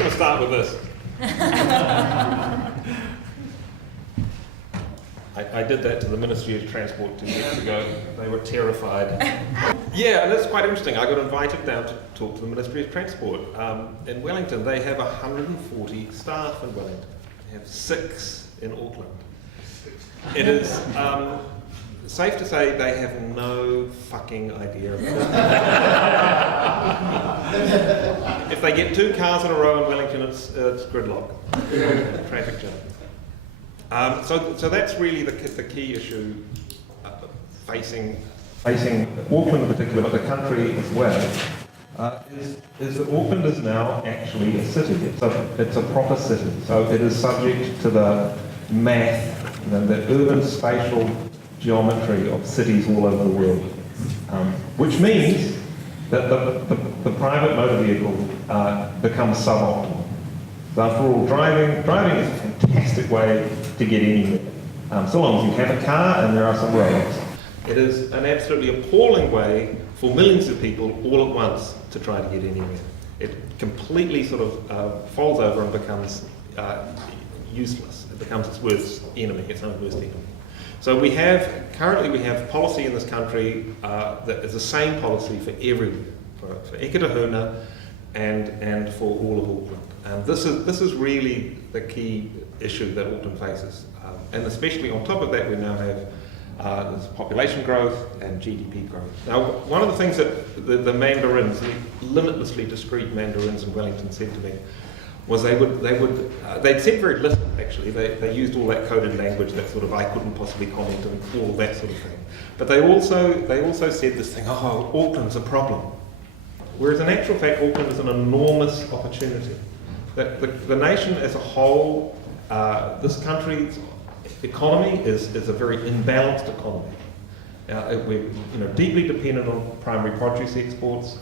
going to start with this. I did that to the Ministry of Transport 2 years ago. They were terrified. Yeah, and it's quite interesting. I got invited down to talk to the Ministry of Transport. In Wellington, they have 140 staff in Wellington. They have 6 in Auckland. It is safe to say they have no fucking idea of it. If they get 2 cars in a row in Wellington, it's gridlock, traffic jam. So that's really the key issue facing Auckland in particular, but the country as well, is that Auckland is now actually a city. It's a proper city. So it is subject to the math, the urban spatial geometry of cities all over the world, which means that the private motor vehicle becomes suboptimal. So after all, driving is a fantastic way to get anywhere, so long as you have a car and there are some roads. It is an absolutely appalling way for millions of people all at once to try to get anywhere. It completely sort of falls over and becomes useless. It becomes its worst enemy, its own worst enemy. So currently we have policy in this country that is the same policy for everyone, for Eke Tahuna and for all of Auckland. And this is really the key issue that Auckland faces. And especially on top of that, we now have there's population growth and GDP growth. Now, one of the things that the Mandarins, the limitlessly discreet Mandarins in Wellington said to me, was they'd said very little actually. They used all that coded language that sort of I couldn't possibly comment and all that sort of thing. But they also said this thing, oh, Auckland's a problem. Whereas in actual fact, Auckland is an enormous opportunity. That the nation as a whole, this country's economy is a very imbalanced economy. We're deeply dependent on primary produce exports.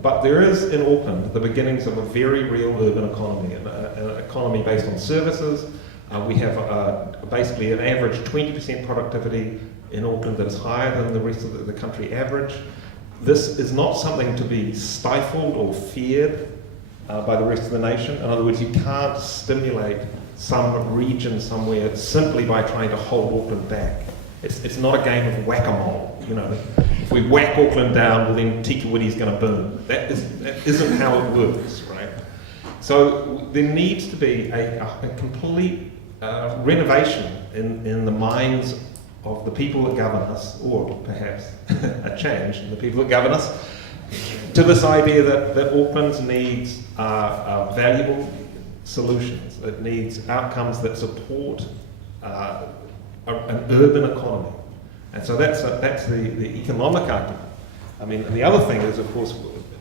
But there is in Auckland the beginnings of a very real urban economy, an economy based on services. We have basically an average 20% productivity in Auckland that is higher than the rest of the country average. This is not something to be stifled or feared by the rest of the nation. In other words, you can't stimulate some region somewhere simply by trying to hold Auckland back. It's not a game of whack-a-mole. If we whack Auckland down, well then Tikawiti's going to burn. That isn't how it works, right? So there needs to be a complete renovation in the minds of the people that govern us, or perhaps a change in the people that govern us, to this idea that Auckland needs valuable solutions. It needs outcomes that support an urban economy. And so that's the economic argument. I mean, the other thing is, of course,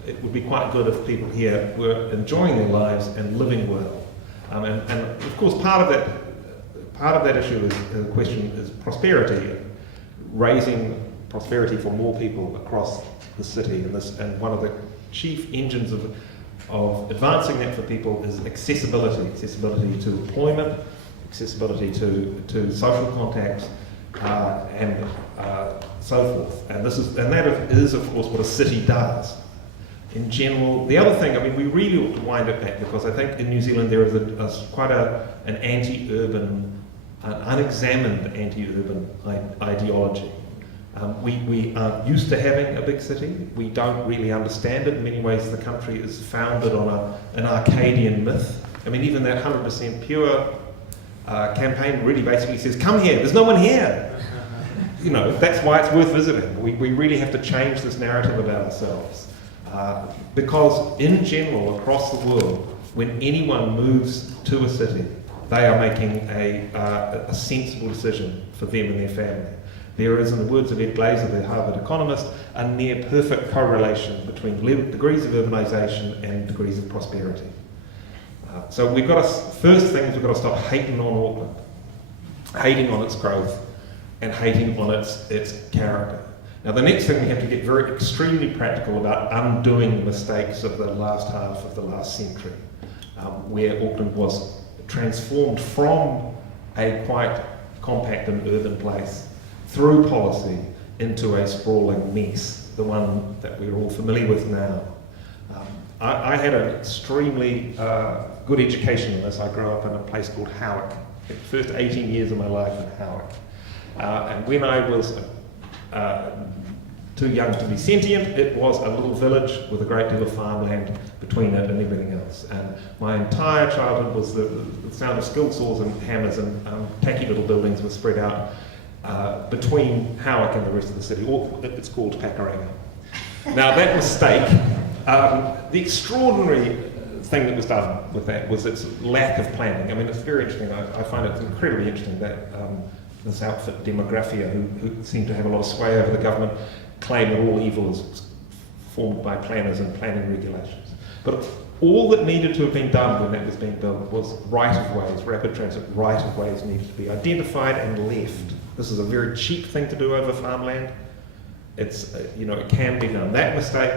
it would be quite good if people here were enjoying their lives and living well. And of course, part of that issue is the question is prosperity, raising prosperity for more people across the city. And one of the chief engines of advancing that for people is accessibility to employment, accessibility to social contacts, and so forth. And that is, of course, what a city does. In general, the other thing, I mean, we really ought to wind it back, because I think in New Zealand there is quite an anti-urban, an unexamined anti-urban ideology. We aren't used to having a big city. We don't really understand it. In many ways, the country is founded on an Arcadian myth. I mean, even that 100% pure campaign really basically says, come here, there's no one here. That's why it's worth visiting. We really have to change this narrative about ourselves. Because in general, across the world, when anyone moves to a city, they are making a sensible decision for them and their family. There is, in the words of Ed Glazer, the Harvard economist, a near perfect correlation between degrees of urbanisation and degrees of prosperity. So first thing is we've got to stop hating on Auckland, hating on its growth, and hating on its character. Now the next thing we have to get very extremely practical about undoing the mistakes of the last half of the last century, where Auckland was transformed from a quite compact and urban place through policy into a sprawling mess, the one that we're all familiar with now. I had an extremely good education in this. I grew up in a place called Howick. The first 18 years of my life in Howick. And when I was too young to be sentient, it was a little village with a great deal of farmland between it and everything else. And my entire childhood was the sound of skill saws and hammers, and tacky little buildings were spread out between Howick and the rest of the city. It's called Pakuranga. Now that mistake, the extraordinary thing that was done with that was its lack of planning. I mean, it's very interesting. I find it incredibly interesting that this outfit, Demographia, who seem to have a lot of sway over the government, claim that all evil is formed by planners and planning regulations. But all that needed to have been done when that was being built was right-of-ways, rapid transit right-of-ways needed to be identified and left. This is a very cheap thing to do over farmland. It's, it can be done. That mistake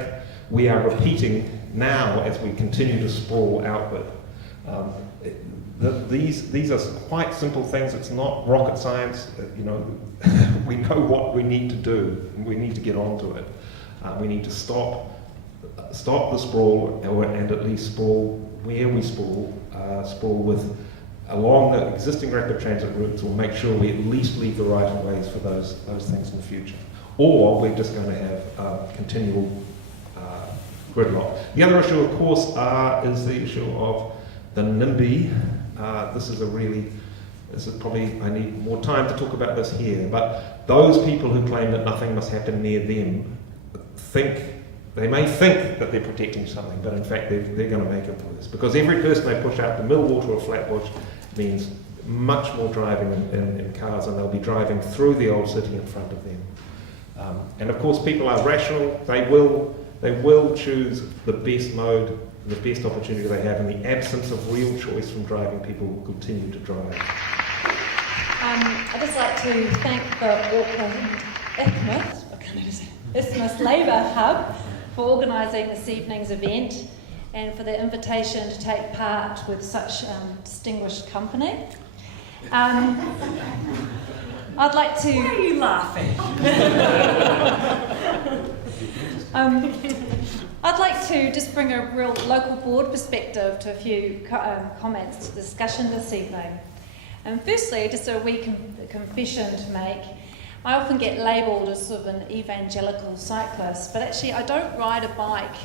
we are repeating now as we continue to sprawl outward. These are quite simple things. It's not rocket science. We know what we need to do, and we need to get onto it. We need to stop the sprawl, and at least sprawl where we sprawl with along the existing rapid transit routes, or make sure we at least leave the right of ways for those things in the future. Or we're just going to have continual gridlock. The other issue, of course, is the issue of the NIMBY. This is probably, I need more time to talk about this here, but those people who claim that nothing must happen near them they may think that they're protecting something, but in fact they're going to make it worse, because every person they push out to Millwater or Flatbush means much more driving in cars, and they'll be driving through the old city in front of them. And of course people are rational. They will choose the best mode, the best opportunity they have. In the absence of real choice from driving, people will continue to drive. I'd just like to thank the Auckland Isthmus Labour Hub for organising this evening's event and for the invitation to take part with such distinguished company. I'd like to... Why are you laughing? I'd like to just bring a real local board perspective to a few comments to discussion this evening. Firstly, just a wee confession to make. I often get labelled as sort of an evangelical cyclist, but actually I don't ride a bike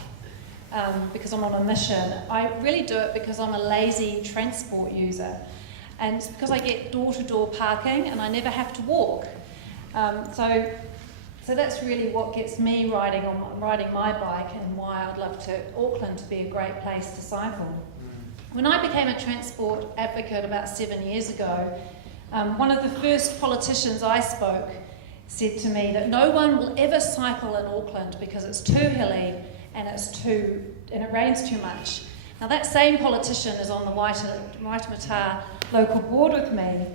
because I'm on a mission. I really do it because I'm a lazy transport user. And it's because I get door-to-door parking and I never have to walk. So that's really what gets me riding my bike, and why I'd love Auckland to be a great place to cycle. When I became a transport advocate about 7 years ago, one of the first politicians I spoke said to me that no one will ever cycle in Auckland because it's too hilly and it rains too much. Now that same politician is on the Waitemata local board with me,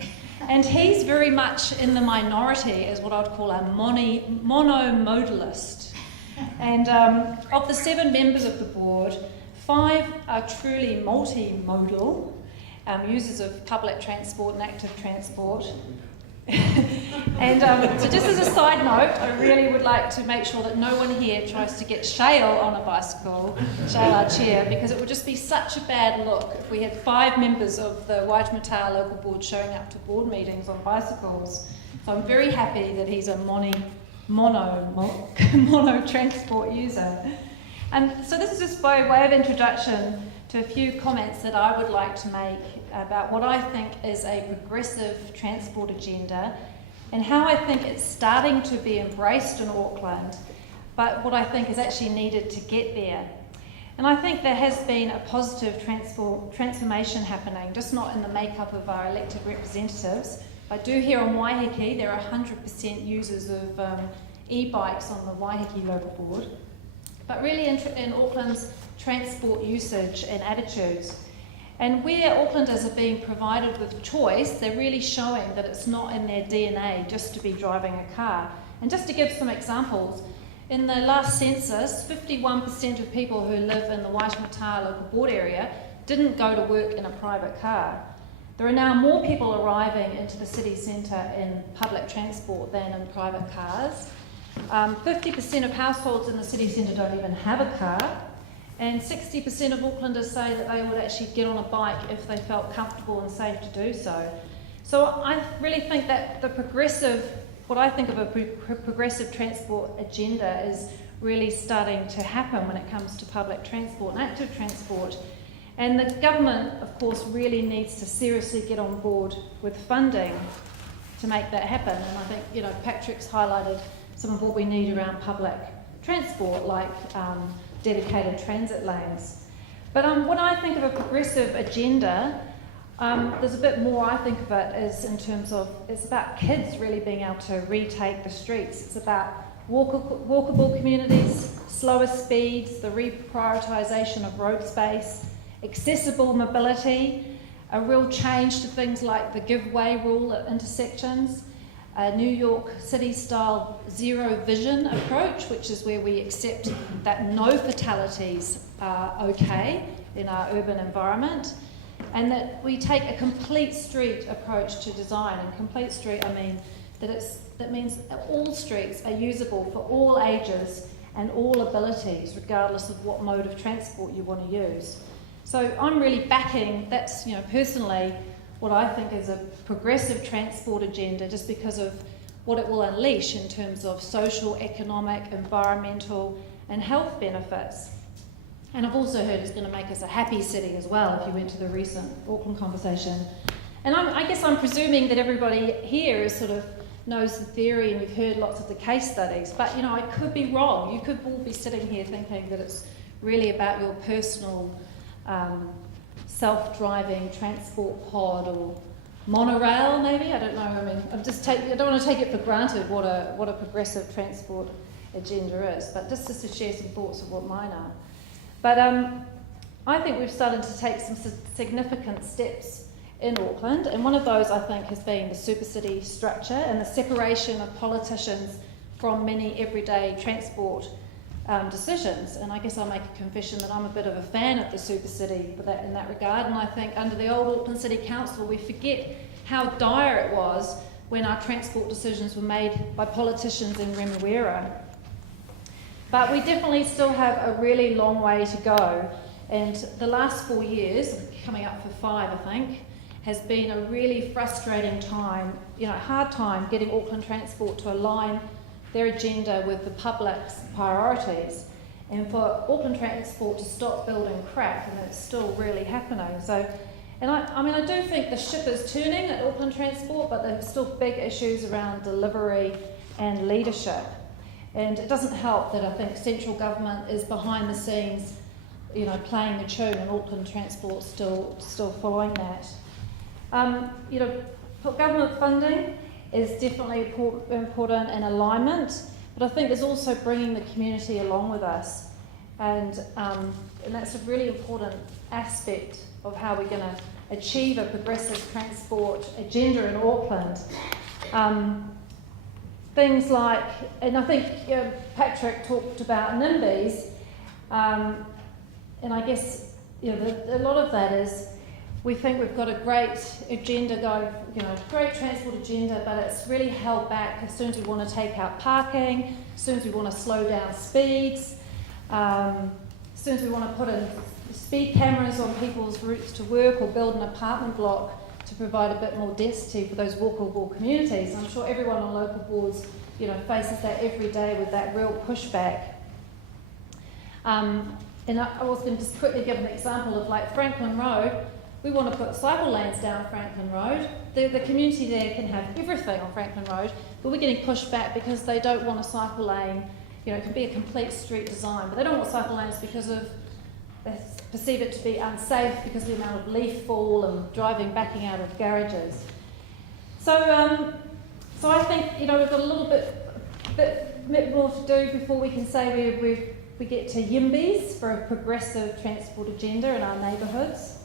and he's very much in the minority as what I'd call a monomodalist. And of the 7 members of the board, 5 are truly multimodal, users of public transport and active transport. And so just as a side note, I really would like to make sure that no one here tries to get Shale on a bicycle, Shale our chair, because it would just be such a bad look if we had 5 members of the Waitemata local board showing up to board meetings on bicycles. So I'm very happy that he's a mono transport user. And so this is just by way of introduction to a few comments that I would like to make about what I think is a progressive transport agenda, and how I think it's starting to be embraced in Auckland, but what I think is actually needed to get there. And I think there has been a positive transformation happening, just not in the makeup of our elected representatives. I do hear on Waiheke there are 100% users of e-bikes on the Waiheke local board, but really in Auckland's transport usage and attitudes. And where Aucklanders are being provided with choice, they're really showing that it's not in their DNA just to be driving a car. And just to give some examples, in the last census, 51% of people who live in the Waitemata local board area didn't go to work in a private car. There are now more people arriving into the city centre in public transport than in private cars. 50% of households in the city centre don't even have a car. And 60% of Aucklanders say that they would actually get on a bike if they felt comfortable and safe to do so. So I really think that what I think of a progressive transport agenda is really starting to happen when it comes to public transport and active transport. And the government, of course, really needs to seriously get on board with funding to make that happen. And I think, Patrick's highlighted some of what we need around public transport, like dedicated transit lanes. But when I think of a progressive agenda, there's a bit more I think of it as in terms of, it's about kids really being able to retake the streets. It's about walkable communities, slower speeds, the reprioritisation of road space, accessible mobility, a real change to things like the give way rule at intersections, a New York City-style zero vision approach, which is where we accept that no fatalities are okay in our urban environment, and that we take a complete street approach to design. And complete street, I mean that means that all streets are usable for all ages and all abilities, regardless of what mode of transport you want to use. So I'm really backing, that's personally what I think is a progressive transport agenda, just because of what it will unleash in terms of social, economic, environmental and health benefits. And I've also heard it's going to make us a happy city as well, if you went to the recent Auckland conversation. And I guess I'm presuming that everybody here is sort of knows the theory and you've heard lots of the case studies, but I could be wrong. You could all be sitting here thinking that it's really about your personal self-driving transport pod or monorail, maybe. I don't know. I mean, I don't want to take it for granted what a progressive transport agenda is, but just to share some thoughts of what mine are. But I think we've started to take some significant steps in Auckland, and one of those I think has been the super city structure and the separation of politicians from many everyday transport decisions. And I guess I'll make a confession that I'm a bit of a fan of the super city in that regard, and I think under the old Auckland City Council we forget how dire it was when our transport decisions were made by politicians in Remuera. But we definitely still have a really long way to go, and the last 4 years, coming up for 5 I think, has been a really frustrating time, hard time getting Auckland Transport to align their agenda with the public's priorities, and for Auckland Transport to stop building crap, and it's still really happening. So, and I do think the ship is turning at Auckland Transport, but there's still big issues around delivery and leadership. And it doesn't help that I think central government is behind the scenes, playing the tune, and Auckland Transport still following that. Government funding is definitely important and alignment, but I think there's also bringing the community along with us, and that's a really important aspect of how we're going to achieve a progressive transport agenda in Auckland. Things like, and I think Patrick talked about NIMBYs, and I guess a lot of that is we think we've got a great agenda going, great transport agenda, but it's really held back as soon as we want to take out parking, as soon as we want to slow down speeds, as soon as we want to put in speed cameras on people's routes to work or build an apartment block to provide a bit more density for those walkable communities. I'm sure everyone on local boards, faces that every day with that real pushback. And I was going to just quickly give an example of like Franklin Road. We want to put cycle lanes down Franklin Road. The community there can have everything on Franklin Road, but we're getting pushed back because they don't want a cycle lane. It can be a complete street design, but they don't want cycle lanes because they perceive it to be unsafe because of the amount of leaf fall and driving backing out of garages. So I think we've got a little bit more to do before we can say we get to YIMBYs for a progressive transport agenda in our neighbourhoods.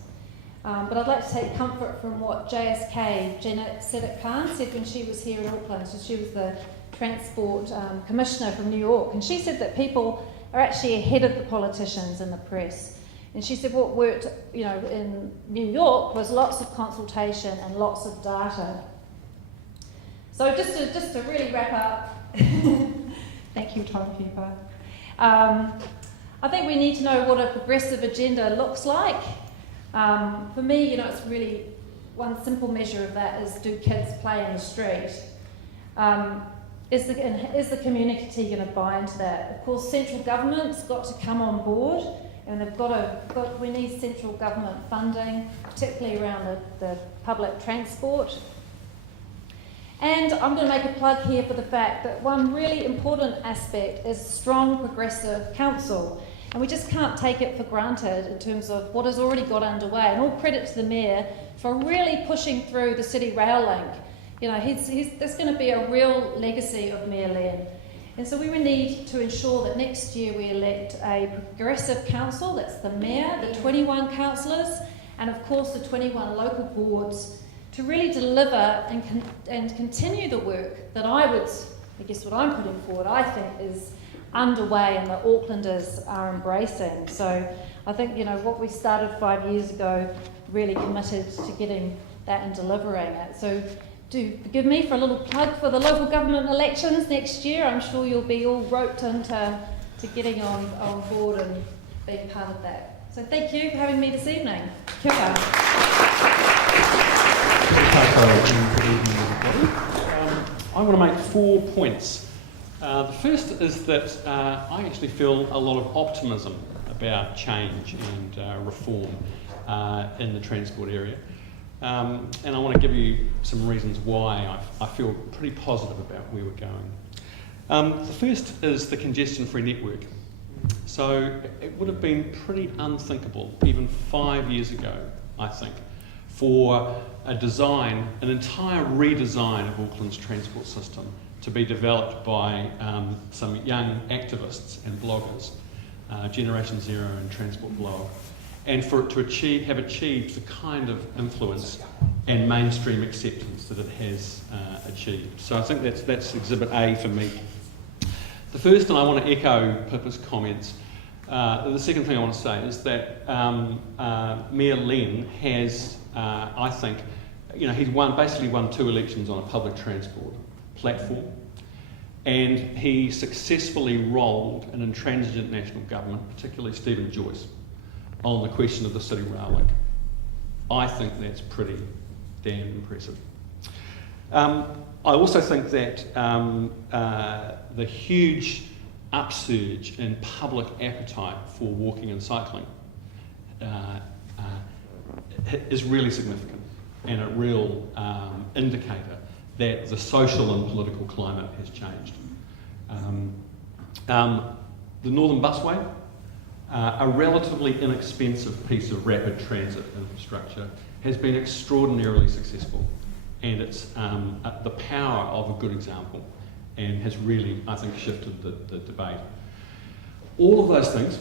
But I'd like to take comfort from what JSK, Janet Sedek-Khan, said when she was here in Auckland. So she was the Transport Commissioner from New York, and she said that people are actually ahead of the politicians and the press. And she said what worked, in New York was lots of consultation and lots of data. So just to really wrap up, thank you, Tom Pippa. I think we need to know what a progressive agenda looks like. For me, it's really one simple measure of that is, do kids play in the street? Is the community going to buy into that? Of course, central government's got to come on board, and we need central government funding, particularly around the public transport. And I'm going to make a plug here for the fact that one really important aspect is strong progressive council. And we just can't take it for granted in terms of what has already got underway. And all credit to the Mayor for really pushing through the City Rail Link. There's going to be a real legacy of Mayor Len. And so we would need to ensure that next year we elect a progressive council, that's the Mayor, the 21 councillors, and of course the 21 local boards, to really deliver and continue the work that what I'm putting forward, I think is underway and the Aucklanders are embracing. So I think, what we started 5 years ago, really committed to getting that and delivering it. So do forgive me for a little plug for the local government elections next year. I'm sure you'll be all roped into getting on board and being part of that. So thank you for having me this evening. Kia ora. I want to make 4 points. The first is that I actually feel a lot of optimism about change and reform in the transport area. And I want to give you some reasons why I feel pretty positive about where we're going. The first is the congestion-free network. So it would have been pretty unthinkable even 5 years ago, I think, for an entire redesign of Auckland's transport system to be developed by some young activists and bloggers, Generation Zero and Transport Blog, and for it to have achieved the kind of influence and mainstream acceptance that it has achieved. So I think that's exhibit A for me. The first, and I want to echo Pippa's comments, the second thing I want to say is that Mayor Len has, I think, he's basically won 2 elections on a public transport platform, and he successfully rolled an intransigent national government, particularly Stephen Joyce, on the question of the City Rail Link. I think that's pretty damn impressive. I also think that the huge upsurge in public appetite for walking and cycling is really significant and a real indicator that the social and political climate has changed. The Northern Busway, a relatively inexpensive piece of rapid transit infrastructure, has been extraordinarily successful, and it's the power of a good example and has really, I think, shifted the debate. All of those things,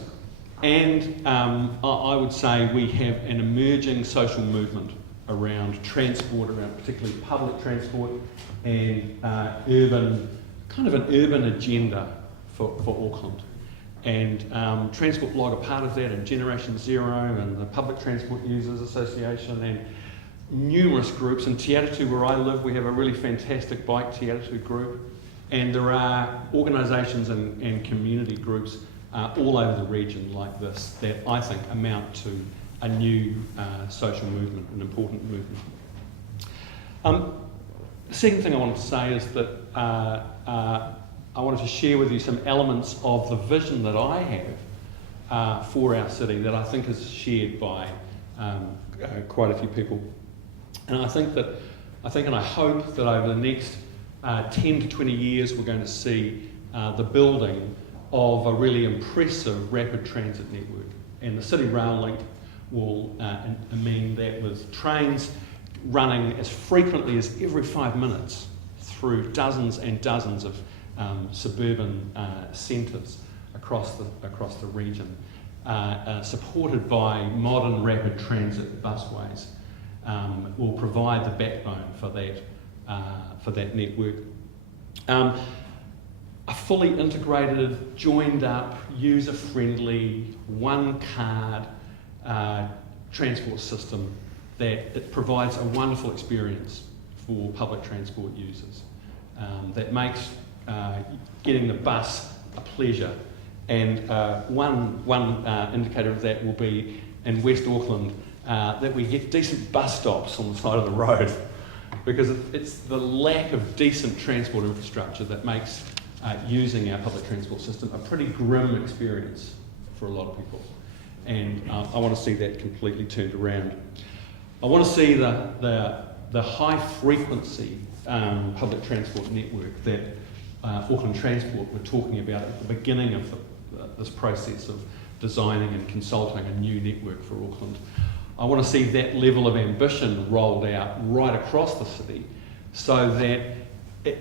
and I would say we have an emerging social movement around transport, around particularly public transport, and an urban agenda for Auckland. And Transport Blog are part of that, and Generation Zero, and the Public Transport Users Association, and numerous groups. In Te Atatu, where I live, we have a really fantastic bike Te Atatu group, and there are organisations and community groups all over the region like this that I think amount to a new social movement, an important movement. The second thing I wanted to say is that I wanted to share with you some elements of the vision that I have for our city that I think is shared by quite a few people. And I think and I hope that over the next 10 to 20 years we're going to see the building of a really impressive rapid transit network. And the City Rail Link will mean that with trains running as frequently as every 5 minutes through dozens and dozens of suburban centres across the region, supported by modern rapid transit busways, will provide the backbone for that network. A fully integrated, joined up, user-friendly, one-card transport system that it provides a wonderful experience for public transport users, that makes getting the bus a pleasure And one indicator of that will be in West Auckland that we get decent bus stops on the side of the road, because it's the lack of decent transport infrastructure that makes using our public transport system a pretty grim experience for a lot of people. And I want to see that completely turned around. I want to see the high frequency public transport network that Auckland Transport were talking about at the beginning of this process of designing and consulting a new network for Auckland. I want to see that level of ambition rolled out right across the city, so that,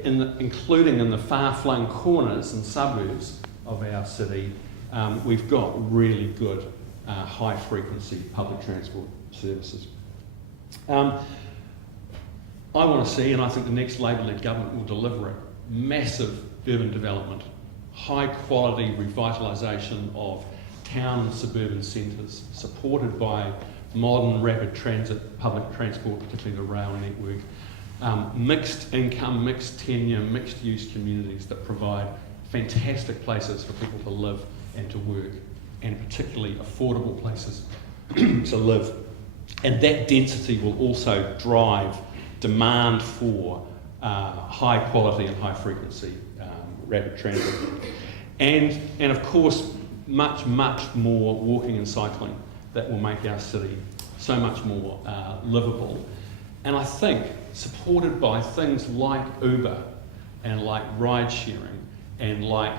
including in the far-flung corners and suburbs of our city, we've got really good high-frequency public transport services. I want to see, and I think the next Labour-led government will deliver it, massive urban development, high-quality revitalisation of town and suburban centres, supported by modern rapid transit public transport, particularly the rail network, mixed income, mixed tenure, mixed use communities that provide fantastic places for people to live and to work, and particularly affordable places to live. And that density will also drive demand for high quality and high frequency rapid transit. And of course, much more walking and cycling that will make our city so much more livable. And I think supported by things like Uber and like ride sharing and like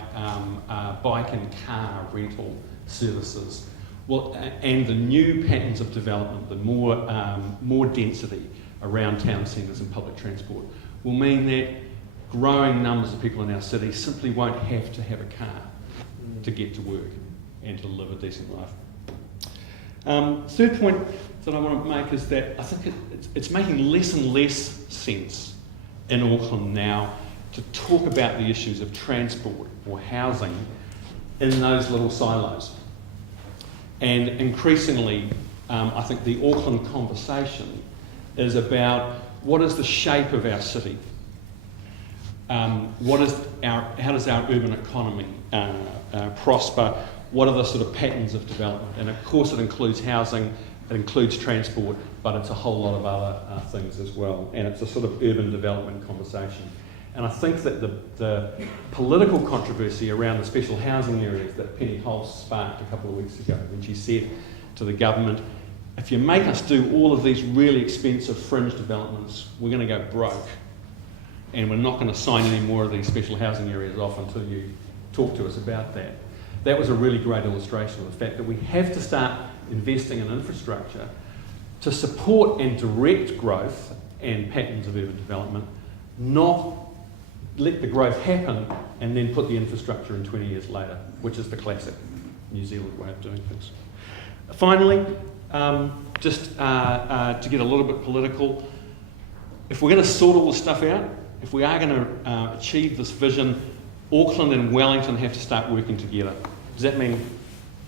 bike and car rental services, well, and the new patterns of development, the more density around town centres and public transport, will mean that growing numbers of people in our city simply won't have to have a car to get to work and to live a decent life. Third point that I want to make is that I think it's making less and less sense in Auckland now to talk about the issues of transport or housing in those little silos. And increasingly, I think the Auckland conversation is about what is the shape of our city? How does our urban economy prosper? What are the sort of patterns of development? And of course it includes housing, it includes transport, but it's a whole lot of other things as well. And it's a sort of urban development conversation. And I think that the political controversy around the special housing areas that Penny Hulse sparked a couple of weeks ago, when she said to the government, if you make us do all of these really expensive fringe developments, we're going to go broke. And we're not going to sign any more of these special housing areas off until you talk to us about that. That was a really great illustration of the fact that we have to start investing in infrastructure to support and direct growth and patterns of urban development, not let the growth happen and then put the infrastructure in 20 years later, which is the classic New Zealand way of doing things. Finally, just to get a little bit political, if we're going to sort all this stuff out, if we are going to achieve this vision, Auckland and Wellington have to start working together. Does that mean,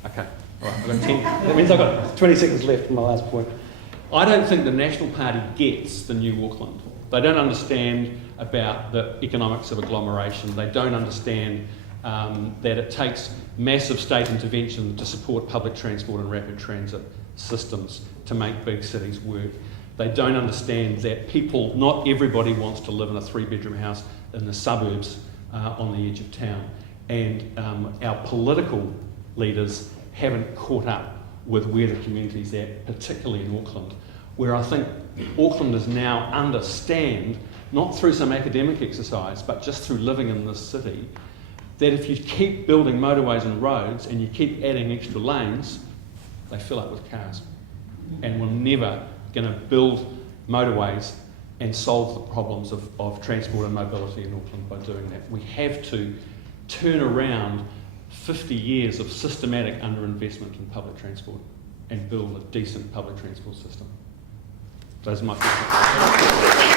okay, all right, I've got 10, that means I've got 20 seconds left for my last point. I don't think the National Party gets the new Auckland. They don't understand about the economics of agglomeration. They don't understand that it takes massive state intervention to support public transport and rapid transit systems to make big cities work. They don't understand that not everybody wants to live in a 3-bedroom house in the suburbs on the edge of town. And our political leaders haven't caught up with where the community's at, particularly in Auckland, where I think Aucklanders now understand, not through some academic exercise, but just through living in this city, that if you keep building motorways and roads and you keep adding extra lanes, they fill up with cars. And we're never going to build motorways and solve the problems of transport and mobility in Auckland by doing that. We have to turn around 50 years of systematic underinvestment in public transport and build a decent public transport system. Those are my questions.